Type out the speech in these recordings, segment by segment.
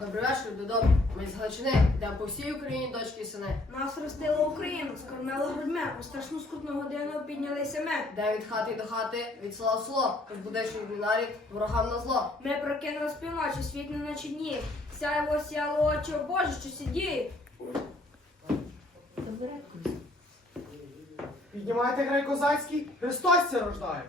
Добрий вечір, додому. Ми з Галичини, йдемо по всій Україні дочки і сини. Нас ростила Україна, скормила грудьми, у страшну скрутну годину піднялися ми. Де від хати до хати, від села в село, від нарід, ворогам на зло. Ми прокинулись півночі, світ не наче дні. Сяєво сяло очі, о Боже, що сидіє. Піднімайте грай козацький, Христос ся рождає.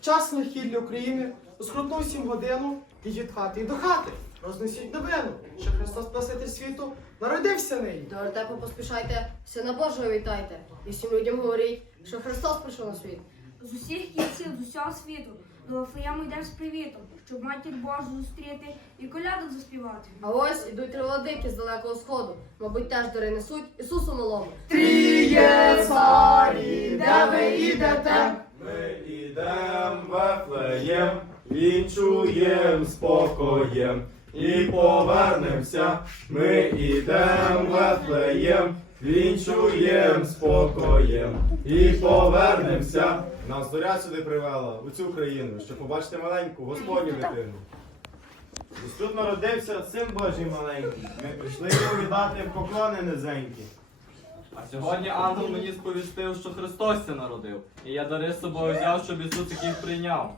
В час нахилля України у скрутну сім годину від хати і до хати. Рознесіть новину, що Христос Спаситель світу народився нині. До вертепу поспішайте, сина Божого вітайте. І всім людям говоріть, що Христос прийшов на світ. З усіх кінців, з усього світу, до Вифлеєму йдемо з привітом, щоб матір Божу зустріти і колядок заспівати. А ось ідуть три владики з далекого сходу. Мабуть, теж дари несуть Ісусу малому. Тріє царі, де ви ідете? Ми ідем Вефлеєм, вінчуєм спокоєм і повернемося. Ми ідем Вефлеєм, вінчуєм спокоєм і повернемося. Нас зоря сюди привела, у цю країну, щоб побачити маленьку Господню дитину. Ось тут народився син Божий маленький. Ми прийшли йому віддати поклони низенькі. А сьогодні ангел мені сповістив, що Христос це народив. І я дари з собою взяв, щоб Ісус їх прийняв.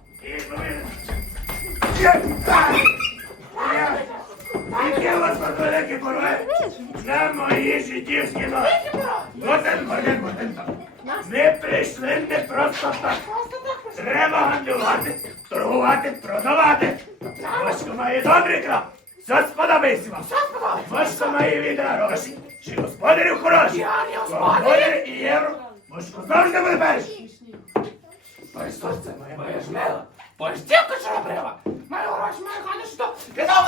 Яке у вас тут велике порве? На мої життівські ноги. Один, один, один так. Ми прийшли не просто так. Треба гандлювати, торгувати, продавати. Бочко має добрий крав. Все сподобається вам. Бочко має від гроші. Чи господарів хороші? Я не господар. Господарі і євро. Бочко завжди буде перший. Христос це моя моя жмела. Поштівка чорнобрива. Маю гроші, маю хату, що? Кидав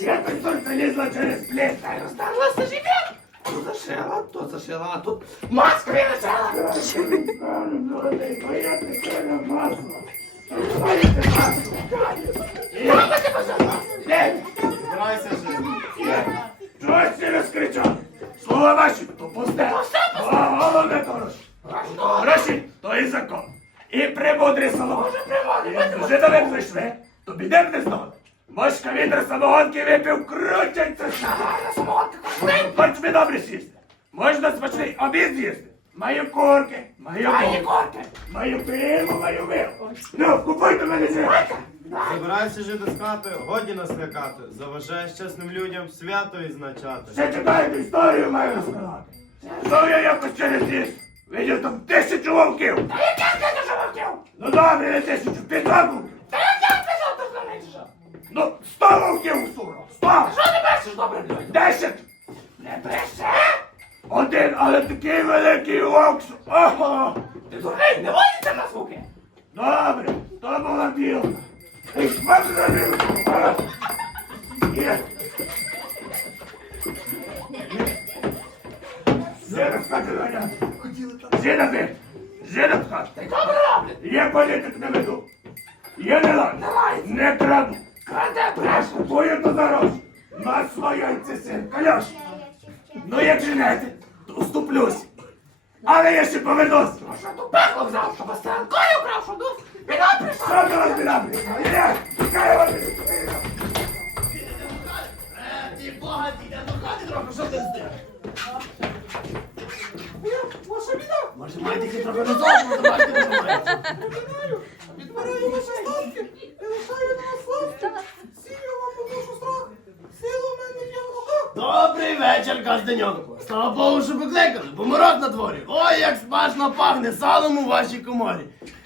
Якось тут залізла через пліт, та й роздарлася живе. То зашила, то зашила, а тут маску віднесла. масло. Маєте масло. Я тебе за Збирайся жити. Чогось не розкричав. Слова ваші, то пусте. О, головне то гроші. Гроші, то і закон. І прибудрі село. Якщо жидові прийшли, то підемо не знову. Мошка вітер самогонки випив, крутяться. Хоч ви добре сісти. Можна смачний обід з'їсти. Маю курки, маю курки, маю пиво, маю виво. Ну, купуйте мене зірка. Забирайся жити з хати, годі нас лякати. Заважаєш чесним людям свято відзначати. Ще чекаєте історію маю розказати. Що я якось через ліс? Видів там тисячу вовків. Та яке тисячу вовків? Ну добре, не тисячу, п'ятсот вовків. Та яке п'ятсот тут менше? Ну, сто вовків усуно. Сто. Що ти брешеш, добре, блядь? Десять. Не бреше? Один, але такий великий вовк. Ого! Ти дурний, не водиться на звуки? Добре, то була білка. Ей, мати за білку. А. Є. Жена скаже Ганя. Жена ти. Жена скаже. Ти добре роблять. Є політик на виду. Є не лай. Не краду. Краде бреше. Бою то за гроші. На своєнці син. Кальош. Ну як женете, то уступлюсь. Але я ще повернусь. Ну що тут пекло взяв, щоб останкою брав, що тут біда прийшла. Що до вас біда прийшла? Є, тікає вас. Ти бога, ти не до хати трохи, що ти здив? Ваша біда. Може, маєте якісь трохи розуму, то бачите, що маєте. Відбираю ваші статки і лишаю на вас славки. Сію вам поношу страх. Сила в мене є в руках. Добрий вечір, Казданьонку. Слава Богу, що покликали, бо мороз на дворі. Ой, як смачно пахне салом у вашій коморі.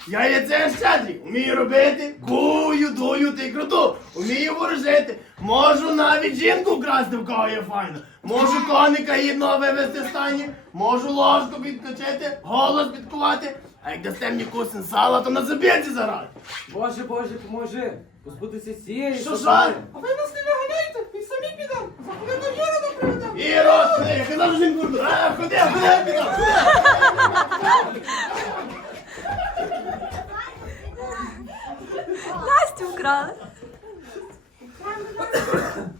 Я є це щедрий, вмію робити, кую, дую ти круту, вмію ворожити, можу навіть жінку вкрасти, в кого є файно. Можу коника гідного вивести в стані, можу ложку підкачити, голос підкувати, а як дасте мені кусин сала, то на забірці зарать. Боже, Боже, поможи! Позбутися цієї Що ж? А ви нас не виганяйте, і самі підемо. Ми до Єрода приведемо. І жінку, а, ходи, ходи, піду, ходи. Настю вкрали.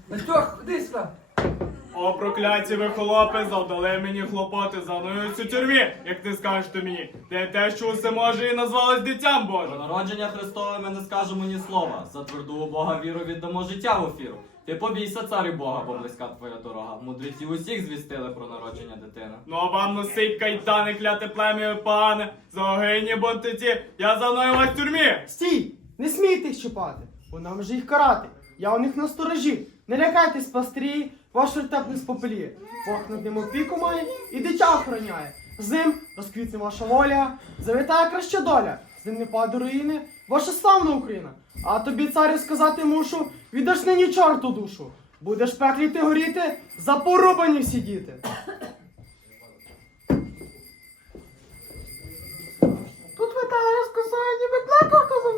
Настюх, ходи сюди. О, прокляті ви холопи, завдали мені хлопоти, занують у тюрмі, як не скажете мені. Де те, що усе може і назвалось дитям Про Божим. народження Христове ми не скажемо ні слова. За тверду у Бога віру віддамо життя в ефіру. Ти побійся, царю Бога, бо близька твоя дорога. Мудреці усіх звістили про народження дитини. Ну а вам носить кайдани, кляте плем'я пане, за огині бонтиці, я заною вас в тюрмі. Стій! Не смійте їх чіпати, бо нам же їх карати. Я у них на сторожі. Не лякайтесь, пастирі, ваш вертеп не спопеліє. Бог над ним опіку має і дитя охороняє. З ним розквітне ваша воля, завітає краща доля. З ним не паде руїни, ваша славна Україна. А тобі, царю, сказати мушу, віддаш нині чорту душу. Будеш пеклі ти горіти, запорубані всі діти. Ніби плакавка за.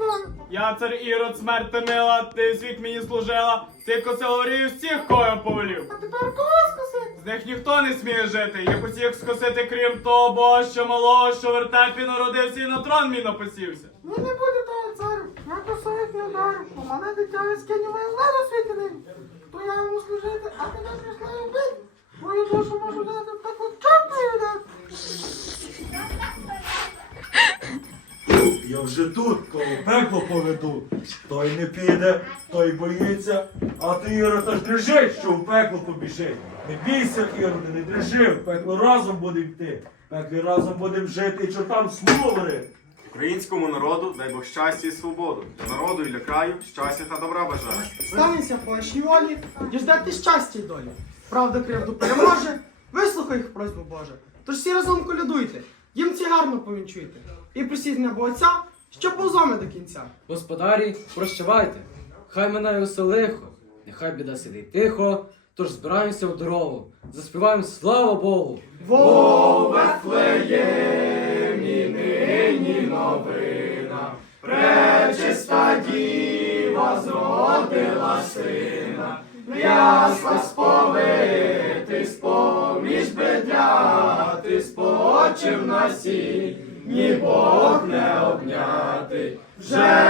Я цар Ірод, смерть мила, ти вік мені служила, ти косилорію всіх, кого повелів. А тепер кого скосити? З них ніхто не сміє жити, їх усіх скосити, крім того що малого, що в вертепі народився і на трон мій напосівся. Ні, не буде того царю, я косових не вдарю, бо мене дитя із кені має владу світі нині. То я йому служити, а тебе прийшла і вбити. Мою душу можу дати, так от чорту віддати. Я вже тут, коло пекло поведу. Той не піде, той боїться, а ти, Ірод, аж дрижить, що в пекло побіжить. Не бійся, Іроде, не дрижи, в пекло разом будемо йти. В пеклі разом будемо жити і чортам говорити. Українському народу дай Бог щастя і свободу. Для народу і для краю щастя та добра бажаю. Станеться по вашій волі, діждати щастя й долі. Правда кривду переможе, вислухай їх просьбу Боже. Тож всі разом колядуйте, їм ці гарно повінчуйте. І просіть небо Отця, що позоми до кінця. Господарі, прощавайте. Хай минає усе лихо, нехай біда сидить тихо, тож збираємося в дорогу, заспіваємо слава Богу. Ангельський że